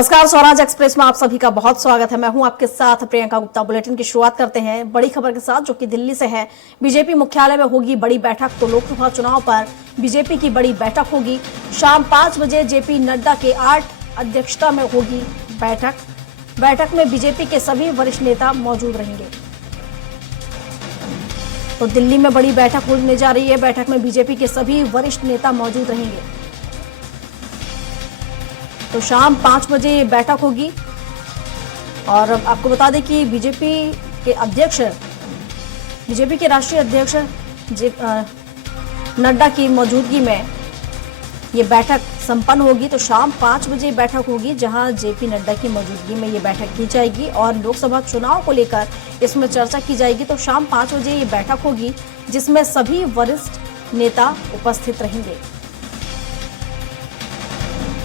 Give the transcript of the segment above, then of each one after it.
नमस्कार, स्वराज एक्सप्रेस में आप सभी का बहुत स्वागत है। मैं हूं आपके साथ प्रियंका गुप्ता। बुलेटिन की शुरुआत करते हैं बड़ी खबर के साथ, जो कि दिल्ली से है। बीजेपी मुख्यालय में होगी बड़ी बैठक। तो लोकसभा चुनाव पर बीजेपी की बड़ी बैठक होगी। शाम 5 बजे जेपी नड्डा के 8 अध्यक्षता में होगी बैठक में बीजेपी के सभी वरिष्ठ नेता मौजूद रहेंगे। तो दिल्ली में बड़ी बैठक होने जा रही है। बैठक में बीजेपी के सभी वरिष्ठ नेता मौजूद रहेंगे। तो शाम 5 बजे ये बैठक होगी। और आपको बता दें कि बीजेपी के राष्ट्रीय अध्यक्ष नड्डा की मौजूदगी में ये बैठक संपन्न होगी। तो शाम 5 बजे बैठक होगी, जहां जेपी नड्डा की मौजूदगी में ये बैठक की जाएगी और लोकसभा चुनाव को लेकर इसमें चर्चा की जाएगी। तो शाम 5 बजे ये बैठक होगी, जिसमें सभी वरिष्ठ नेता उपस्थित रहेंगे।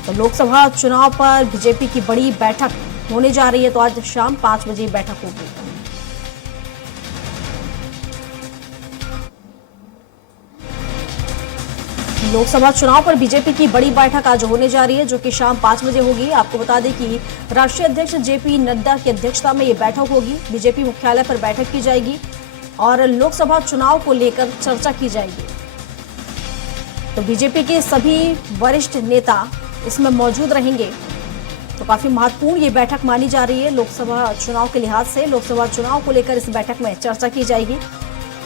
तो लोकसभा चुनाव पर बीजेपी की बड़ी बैठक होने जा रही है। तो आज शाम 5 बजे बैठक होगी। लोकसभा चुनाव पर बीजेपी की बड़ी बैठक आज होने जा रही है, जो कि शाम 5 बजे होगी। आपको बता दें कि राष्ट्रीय अध्यक्ष जेपी नड्डा की अध्यक्षता में ये बैठक होगी। बीजेपी मुख्यालय पर बैठक की जाएगी और लोकसभा चुनाव को लेकर चर्चा की जाएगी। तो बीजेपी के सभी वरिष्ठ नेता इसमें मौजूद रहेंगे। तो काफी महत्वपूर्ण ये बैठक मानी जा रही है लोकसभा चुनाव के लिहाज से। लोकसभा चुनाव को लेकर इस बैठक में चर्चा की जाएगी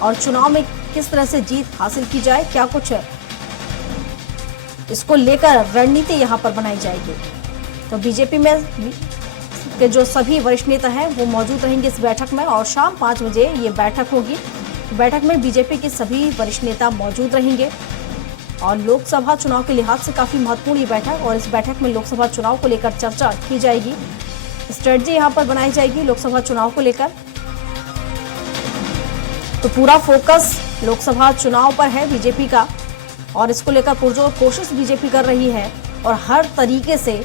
और चुनाव में किस तरह से जीत हासिल की जाए, क्या कुछ इसको लेकर रणनीति यहां पर बनाई जाएगी। तो बीजेपी में के जो सभी वरिष्ठ नेता हैं वो मौजूद रहेंगे इस बैठक में। और शाम 5 बजे ये बैठक होगी। बैठक में बीजेपी के सभी वरिष्ठ नेता मौजूद रहेंगे और लोकसभा चुनाव के लिहाज से काफी महत्वपूर्ण ये बैठक। और इस बैठक में लोकसभा चुनाव को लेकर चर्चा की जाएगी। स्ट्रेटजी यहां पर बनाई जाएगी लोकसभा चुनाव को लेकर। तो पूरा फोकस लोकसभा चुनाव पर है बीजेपी का और इसको लेकर पुरजोर कोशिश बीजेपी कर रही है और हर तरीके से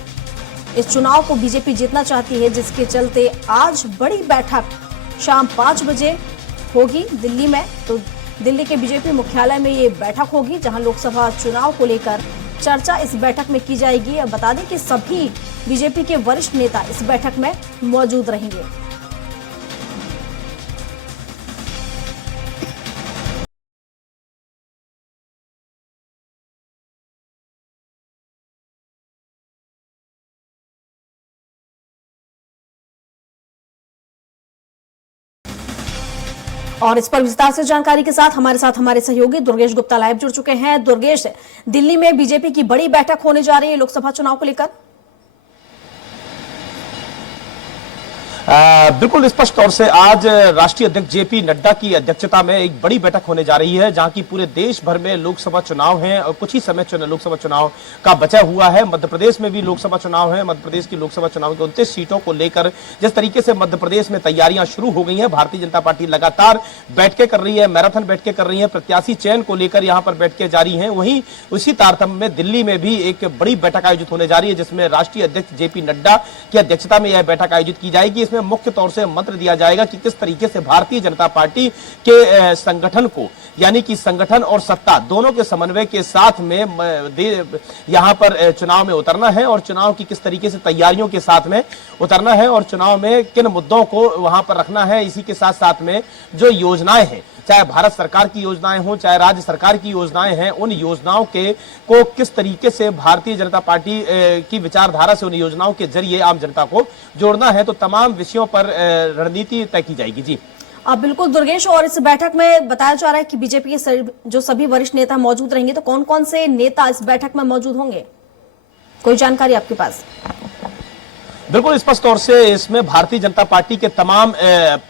इस चुनाव को बीजेपी जीतना चाहती है, जिसके चलते आज बड़ी बैठक शाम 5 बजे होगी दिल्ली में। तो दिल्ली के बीजेपी मुख्यालय में ये बैठक होगी, जहां लोकसभा चुनाव को लेकर चर्चा इस बैठक में की जाएगी। अब बता दें कि सभी बीजेपी के वरिष्ठ नेता इस बैठक में मौजूद रहेंगे। और इस पर विस्तार से जानकारी के साथ हमारे सहयोगी दुर्गेश गुप्ता लाइव जुड़ चुके हैं। दुर्गेश, दिल्ली में बीजेपी की बड़ी बैठक होने जा रही है लोकसभा चुनाव को लेकर। बिल्कुल स्पष्ट तौर से आज राष्ट्रीय अध्यक्ष जेपी नड्डा की अध्यक्षता में एक बड़ी बैठक होने जा रही है, जहां की पूरे देश भर में लोकसभा चुनाव हैं और कुछ ही समय लोकसभा चुनाव का बचा हुआ है। मध्य प्रदेश में भी लोकसभा चुनाव है। मध्य प्रदेश की लोकसभा चुनाव की 29 सीटों को लेकर जिस तरीके से मध्य प्रदेश में तैयारियां शुरू हो गई हैं, भारतीय जनता पार्टी लगातार बैठकें कर रही है, मैराथन बैठकें कर रही है, प्रत्याशी चयन को लेकर यहां पर बैठकें जारी हैं। वहीं उसी तारतम्य में दिल्ली में भी एक बड़ी बैठक आयोजित होने जा रही है, जिसमें राष्ट्रीय अध्यक्ष जेपी नड्डा की अध्यक्षता में यह बैठक आयोजित की जाएगी। में मुख्य तौर से मंत्र दिया जाएगा कि किस तरीके से भारतीय जनता पार्टी के संगठन को, यानी कि संगठन और सत्ता दोनों के समन्वय के साथ में यहां पर चुनाव में उतरना है और चुनाव की किस तरीके से तैयारियों के साथ में उतरना है और चुनाव में किन मुद्दों को वहां पर रखना है। इसी के साथ साथ में जो योजनाएं हैं, चाहे भारत सरकार की योजनाएं हो, चाहे राज्य सरकार की योजनाएं हैं, उन योजनाओं को किस तरीके से भारतीय जनता पार्टी की विचारधारा से उन योजनाओं के जरिए आम जनता को जोड़ना है। तो तमाम विषयों पर रणनीति तय की जाएगी। जी बिल्कुल दुर्गेश, और इस बैठक में बताया जा रहा है कि बीजेपी के जो सभी वरिष्ठ नेता मौजूद रहेंगे। तो कौन कौन से नेता इस बैठक में मौजूद होंगे, कोई जानकारी आपके पास? बिल्कुल स्पष्ट तौर से इसमें भारतीय जनता पार्टी के तमाम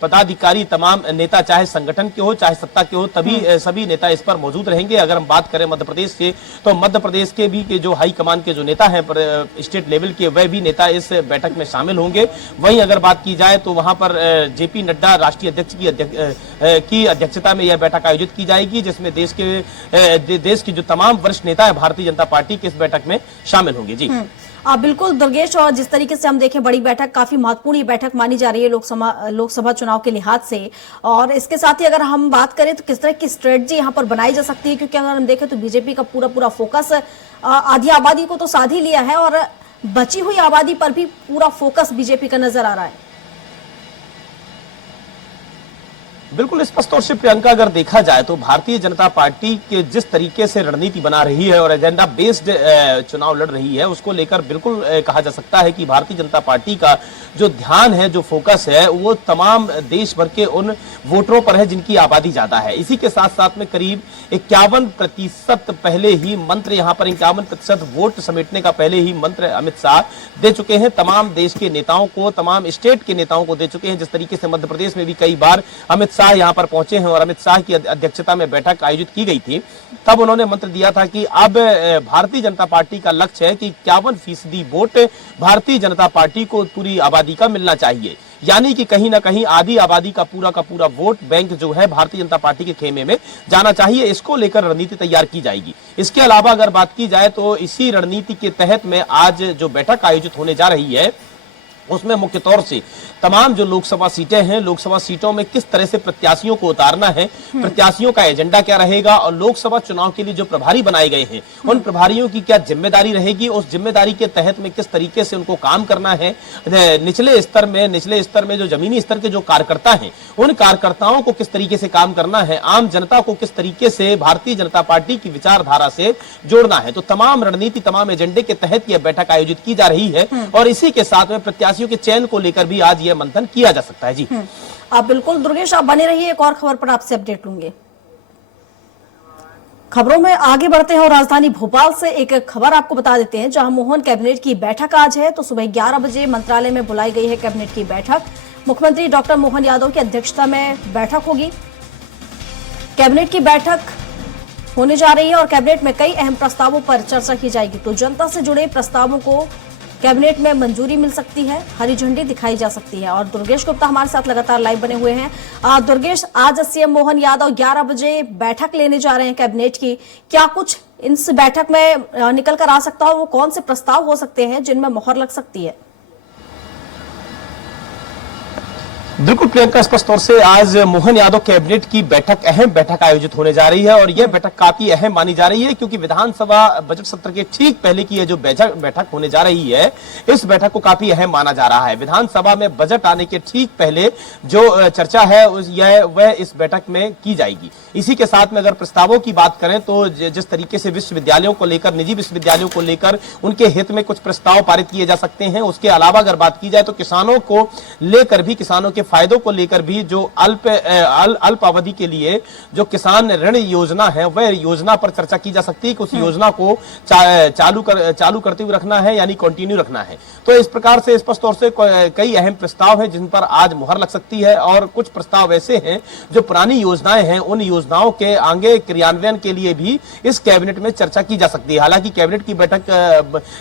पदाधिकारी, तमाम नेता, चाहे संगठन के हो चाहे सत्ता के हो, सभी नेता इस पर मौजूद रहेंगे। अगर हम बात करें मध्य प्रदेश के, तो मध्य प्रदेश के भी के जो हाई कमान के जो नेता हैं स्टेट लेवल के, वह भी नेता इस बैठक में शामिल होंगे। वहीं अगर बात की जाए तो वहां पर जेपी नड्डा राष्ट्रीय अध्यक्ष की अध्यक्षता में यह बैठक आयोजित की जाएगी, जिसमें देश के जो तमाम वरिष्ठ नेता है भारतीय जनता पार्टी के इस बैठक में शामिल होंगे। जी बिल्कुल दुर्गेश, और जिस तरीके से हम देखें बड़ी बैठक, काफी महत्वपूर्ण ये बैठक मानी जा रही है लोकसभा चुनाव के लिहाज से। और इसके साथ ही अगर हम बात करें तो किस तरह की स्ट्रेटजी यहां पर बनाई जा सकती है, क्योंकि अगर हम देखें तो बीजेपी का पूरा फोकस आधी आबादी को तो साध ही लिया है और बची हुई आबादी पर भी पूरा फोकस बीजेपी का नजर आ रहा है। बिल्कुल स्पष्ट तौर से प्रियंका, अगर देखा जाए तो भारतीय जनता पार्टी के जिस तरीके से रणनीति बना रही है और एजेंडा बेस्ड चुनाव लड़ रही है, उसको लेकर बिल्कुल कहा जा सकता है कि भारतीय जनता पार्टी का जो ध्यान है, जो फोकस है, वो तमाम देश भर के उन वोटरों पर है जिनकी आबादी ज्यादा है। इसी के साथ साथ में करीब 51% पहले ही मंत्र, यहाँ पर 51% वोट समेटने का पहले ही मंत्र अमित शाह दे चुके हैं। तमाम देश के नेताओं को, तमाम स्टेट के नेताओं को दे चुके हैं। जिस तरीके से मध्य प्रदेश में भी कई बार अमित शाह यहाँ पर पहुंचे हैं और अमित शाह की अध्यक्षता में बैठक आयोजित की गई थी, तब उन्होंने मंत्र दिया था कि अब भारतीय जनता पार्टी का लक्ष्य है कि 51% वोट भारतीय जनता पार्टी को पूरी आबादी का मिलना चाहिए। यानी कि कहीं ना कहीं आधी आबादी का पूरा वोट बैंक जो है भारतीय जनता पार्टी के खेमे में जाना चाहिए। इसको लेकर रणनीति तैयार की जाएगी। इसके अलावा अगर बात की जाए तो इसी रणनीति के तहत में आज जो बैठक आयोजित होने जा रही है, उसमें मुख्य तौर से तमाम जो लोकसभा सीटें हैं, लोकसभा सीटों में किस तरह से प्रत्याशियों को उतारना है, प्रत्याशियों का एजेंडा क्या रहेगा और लोकसभा चुनाव के लिए जो प्रभारी बनाए गए हैं, उन प्रभारियों की क्या जिम्मेदारी रहेगी, उस जिम्मेदारी के तहत में किस तरीके से उनको काम करना है। निचले स्तर में जो जमीनी स्तर के जो कार्यकर्ता हैं, उन कार्यकर्ताओं को किस तरीके से काम करना है, आम जनता को किस तरीके से भारतीय जनता पार्टी की विचारधारा से जोड़ना है। तो तमाम रणनीति, तमाम एजेंडे के तहत यह बैठक आयोजित की जा रही है और इसी के साथ में प्रत्याशियों के चयन को लेकर भी आज यह मंथन किया जा सकता है। जी आप बिल्कुल दुर्गेश, आप बने रहिए, एक और खबर पर आपसे अपडेट लूंगे। खबरों में आगे बढ़ते हैं और राजधानी भोपाल से एक खबर आपको बता देते हैं, जहां मोहन कैबिनेट की बैठक आज है। तो सुबह 11 बजे मंत्रालय में बुलाई गई है कैबिनेट की बैठक। मुख्यमंत्री डॉक्टर मोहन यादव की अध्यक्षता में बैठक होगी। कैबिनेट की बैठक होने जा रही है और कैबिनेट में कई अहम प्रस्तावों पर चर्चा की जाएगी। तो जनता से जुड़े प्रस्तावों को कैबिनेट में मंजूरी मिल सकती है, हरी झंडी दिखाई जा सकती है। और दुर्गेश गुप्ता हमारे साथ लगातार लाइव बने हुए हैं। दुर्गेश, आज सीएम मोहन यादव 11 बजे बैठक लेने जा रहे हैं कैबिनेट की। क्या कुछ इस बैठक में निकल कर आ सकता है? वो कौन से प्रस्ताव हो सकते हैं जिनमें मोहर लग सकती है? बिल्कुल प्रियंका, स्पष्ट तौर से आज मोहन यादव कैबिनेट की बैठक, अहम बैठक आयोजित होने जा रही है और यह बैठक काफी अहम मानी जा रही है क्योंकि विधानसभा बजट सत्र के ठीक पहले की यह जो बैठक होने जा रही है, इस बैठक को काफी अहम माना जा रहा है। विधानसभा में बजट आने के ठीक पहले जो चर्चा है वह इस बैठक में की जाएगी। इसी के साथ में अगर प्रस्तावों की बात करें तो जिस तरीके से विश्वविद्यालयों को लेकर, निजी विश्वविद्यालयों को लेकर उनके हित में कुछ प्रस्ताव पारित किए जा सकते हैं। उसके अलावा अगर बात की जाए तो किसानों को लेकर भी, किसानों के फायदों को लेकर भी जो अल्प अवधि के लिए जो किसान ऋण योजना है, वह योजना पर चर्चा की जा सकती है कि उस योजना को चालू करते हुए रखना है, यानी कंटिन्यू रखना है। तो इस प्रकार से स्पष्ट तौर से कई अहम प्रस्ताव हैं जिन पर आज मुहर लग सकती है और कुछ प्रस्ताव ऐसे हैं जो पुरानी योजनाएं हैं, उन योजनाओं के आगे क्रियान्वयन के लिए भी इस कैबिनेट में चर्चा की जा सकती है। हालांकि कैबिनेट की बैठक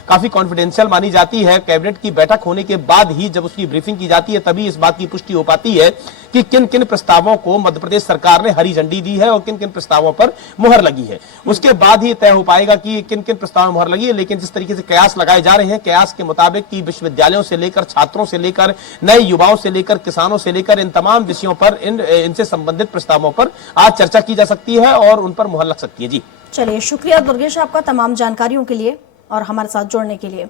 काफी कॉन्फिडेंशियल मानी जाती है। कैबिनेट की बैठक होने के बाद ही जब उसकी ब्रीफिंग की जाती है, तभी इस बात की पुष्टि हो पाती है कि किन किन प्रस्तावों को मध्य प्रदेश सरकार ने हरी झंडी दी है और किन किन प्रस्तावों पर मुहर लगी है। उसके बाद ही तय हो पाएगा कि किन किन प्रस्तावों में मुहर लगी है। लेकिन जिस तरीके से कयास लगाए जा रहे हैं, कयास के मुताबिक कि विश्वविद्यालयों से लेकर, छात्रों से लेकर, नए युवाओं से लेकर, किसानों से लेकर, इन तमाम विषयों पर, इनसे संबंधित प्रस्तावों पर आज चर्चा की जा सकती है और उन पर मुहर लग सकती है। जी चलिए, शुक्रिया दुर्गेश आपका तमाम जानकारियों के लिए और हमारे साथ जुड़ने के लिए।